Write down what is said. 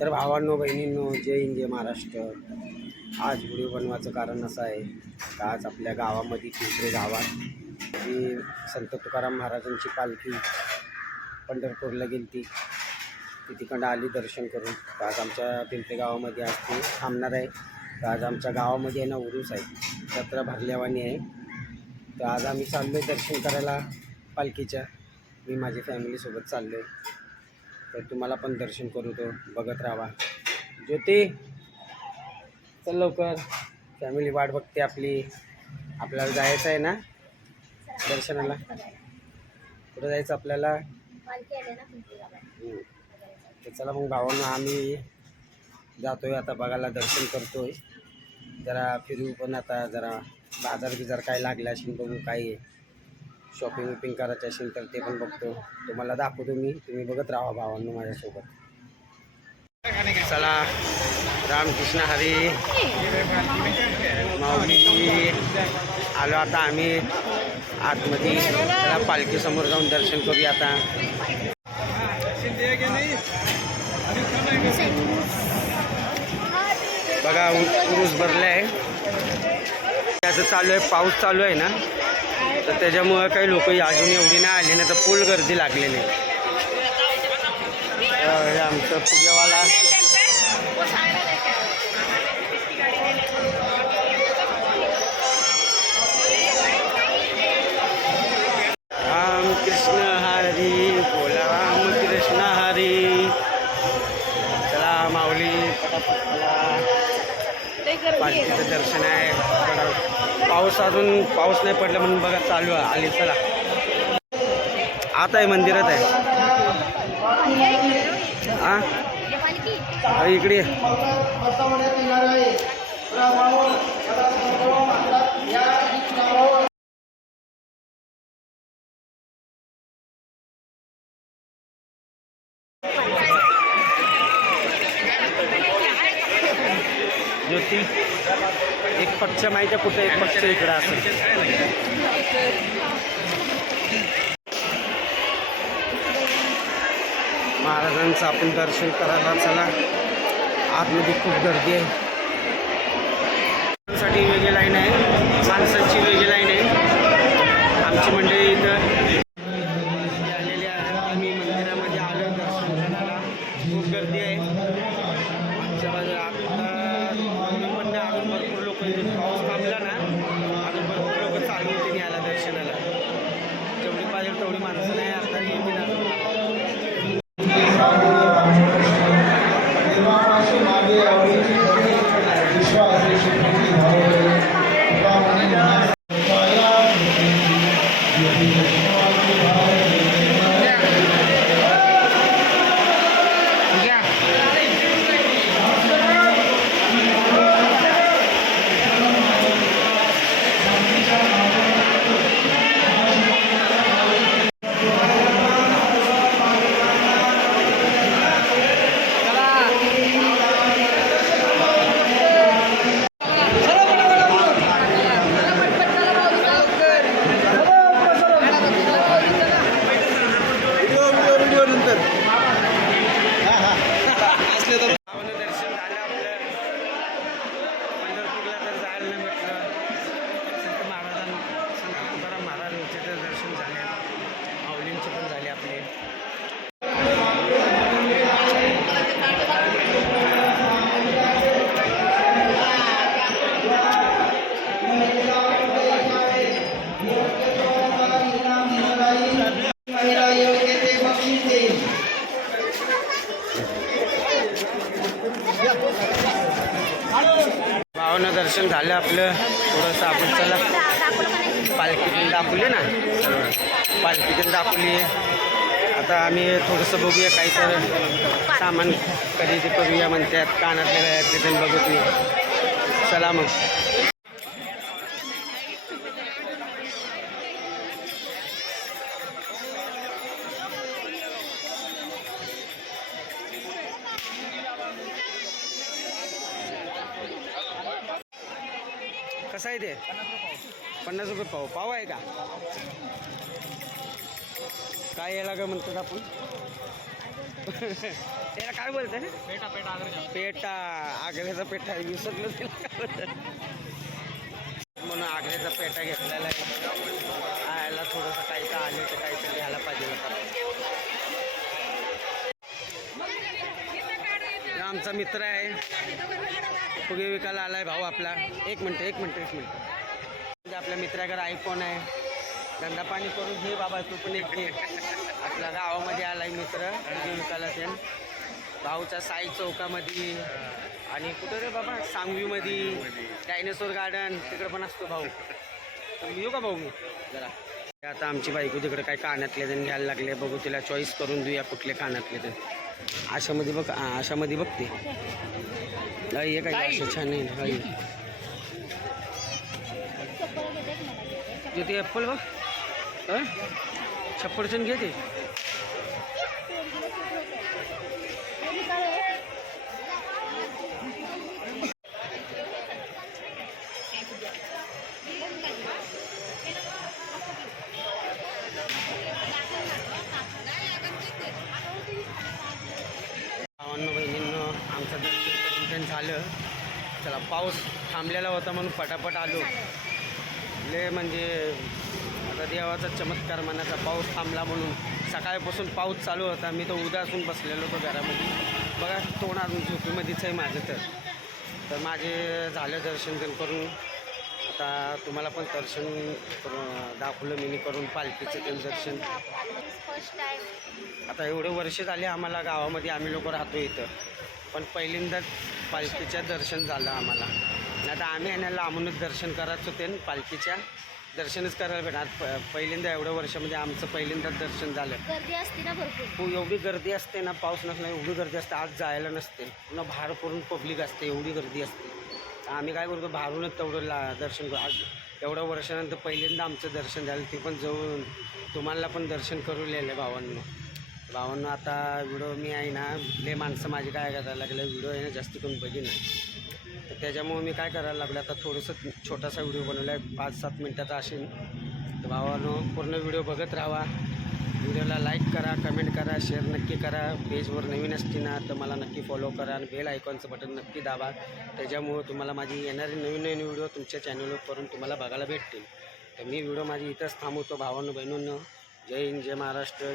तर भावांनो बहिणींनो जय हिंद जय महाराष्ट्र. आज व्हिडिओ बनवायचं कारण असं आहे का आज आपल्या गावामध्ये तिसरे गावात जी संत तुकाराम महाराजांची पालखी पंढरपूरला गेली ती ती तिकडं आली दर्शन करून. आज आमच्या पिंपरे गावामध्ये आज ती थांबणार आहे. तर आज आमच्या गावामध्ये आहे ना उरूस आहे. जत्रा भरल्यावानी आहे. तर आज आम्ही चाललो आहे दर्शन करायला पालखीच्या. मी माझी फॅमिलीसोबत चाललो आहे तर तुम्हाला पण दर्शन करू तो बघत राहा ज्योती चल लवकर. फॅमिली वाट बघते आपली. आपल्याला जायचं आहे ना? दर्शनाला. कुठं जायचं आपल्याला? तर चला मग भावांना आम्ही जातोय आता बघायला दर्शन करतोय. जरा फिरू पण आता जरा बाजार बिजार काय लागला असेल बघू काय आहे. शॉपिंग विपिंग करायचं असेल तर ते पण बघतो. तुम्हाला दाखवतो मी. तुम्ही बघत राहा भावांनो माझ्यासोबत. चला. रामकृष्ण हरी. माऊली. आलो आता आम्ही आतमध्ये. त्याला पालखीसमोर जाऊन दर्शन करूया आता. बघा उ- उरूस भरला आहे त्याचं चालू आहे पाऊस चालू आहे ना? तर त्याच्यामुळं काही लोक अजून एवढी नाही आली नाही तर फुल गर्दी लागलेली हे आमचं पुण्यावाला राम कृष्ण हरी बोला राम कृष्ण हरी. चला माऊली पटापट चला. पालखीचं दर्शन आहे. पाऊस अजून पाऊस नाही पडला म्हणून बघा चालू आहे आली चला. आता आहे मंदिरात आहे. हा? इकडे. ये. एक पक्ष माहिती आहे कुठे एक पक्ष इकडं असेल. महाराजांचं आपण दर्शन करायला चला. आतमध्ये खूप गर्दी आहे. साठी वेगळी लाईन आहे. माणसांची वेगळी लाईन आहे. आमची मंडळी इथं आलेली आहे आम्ही मंदिरामध्ये आलो दर्शन करायला खूप गर्दी आहे आमच्या बाजूला आता कोणी पण नाही अजून भरपूर लोक पाऊस थांबला ना अजून भरपूर लोक चालू होते याला दर्शनाला जेवढी पाहिजे तेवढी माणसं नाही झालं आपलं. थोडंसं आपण चला. पालखीतून दाखवली ना? पालखीतून दाखवली. आता आम्ही थोडंसं बघूया काही तर सामान खरेदी करूया म्हणतात. कानातले गळ्यातले बघत नाही. चला मग. कसं आहे ते? पन्नास रुपये पाव. पाव आहे का? काय याला काय म्हणतात आपण? त्याला काय बोलतं ना पेटा पेटा आग्रजा पेटा. आग्र्याचा पेटा विसरलो काय बोलतात. म्हणून आग्र्याचा पेटा घेतलेला आहे. आयला थोडंसं काही तर आले तर काहीतरी घ्यायला पाहिजे होतं. हे आमचा मित्र आहे. फुगे विकायला आला आहे भाऊ आपला. एक मिनटं एक मिनटं एक मिनटं. म्हणजे आपल्या मित्राकडे आयफोन आहे. धंदा पाणी करून घे बाबा तू पण एक घे. आपल्या गावामध्ये आहे मित्र फुगे विकायला ते भाऊच्या साई चौकामध्ये. आणि कुठं रे बाबा? सांगवीमध्ये. Dinosaur garden. तिकडं पण असतो भाऊ. येऊ का भाऊ मी? जरा. आता आमची बायको तिकडे काय कानातले जण घ्यायला लागले. बघू तिला चॉईस करून देऊया कुठले कानातले तर आशामध्ये बघ आशामध्ये बघते. हे काय असं छान आहे ना अय. ते ॲप्पल बघ. अ? छप्पडचन घे ते भावांनो बहिणींनो आमचं दर्शन झालं. चला पाऊस थांबलेला होता म्हणून पटापट आलो. ले म्हणजे आता देवाचा चमत्कार मनाचा पाऊस थांबला म्हणून. सकाळपासून पाऊस चालू होता. मी तर उदासून बसलेलो होतो घरामध्ये. बघा तोंड अजून झोपेमध्येच आहे माझं तर. तर माझे झालं दर्शन करून. आता तुम्हाला पण दर्शन करून दाखवलं मी करून पालखीचं ते दर्शन. आता एवढे वर्ष झाले आम्हाला गावामध्ये आम्ही लोक राहतो इथं. पण पहिल्यांदाच पालखीच्या दर्शन झालं आम्हाला. आणि आता आम्ही यांना लांबूनच दर्शन करत होते आणि पालखीच्या दर्शनच करायला भेटणार. प पहिल्यांदा एवढ्या वर्षामध्ये आमचं पहिल्यांदाच दर्शन झालं. गर्दी असते ना भरपूर. खूप एवढी गर्दी असते ना पाऊस नसला एवढी गर्दी असते आज जायला नसते. पुन्हा बाहेर करून पब्लिक असते एवढी गर्दी असते. आम्ही काय करतो बाहेरूनच तेवढं ला दर्शन करू. आज एवढ्या वर्षानंतर पहिल्यांदा आमचं दर्शन झालं ते पण जाऊन तुम्हाला पण दर्शन करू लिहिलं भावांनो. भावांनो आता व्हिडिओ मी आहे ना ले माणसं माझी काय करायला लागलं व्हिडिओ आहे ना जास्त करून बघीन. तर त्याच्यामुळे मी काय करायला लागलं आता थोडंसं छोटासा व्हिडिओ बनवला आहे पाच सात मिनटाचा असेल. तर भावांनो पूर्ण व्हिडिओ बघत राहा. व्हिडिओला लाईक करा कमेंट करा शेअर नक्की करा. पेजवर नवीन असते ना तर मला नक्की फॉलो करा आणि बेल आयकॉनचं बटन नक्की दाबा. त्याच्यामुळं तुम्हाला माझी येणारी नवीन नवीन व्हिडिओ तुमच्या चॅनलवर करून तुम्हाला बघायला भेटतील. तर मी व्हिडिओ माझी इथंच थांबवतो भावांनो बहिणींनो. जय हिंद जय महाराष्ट्र.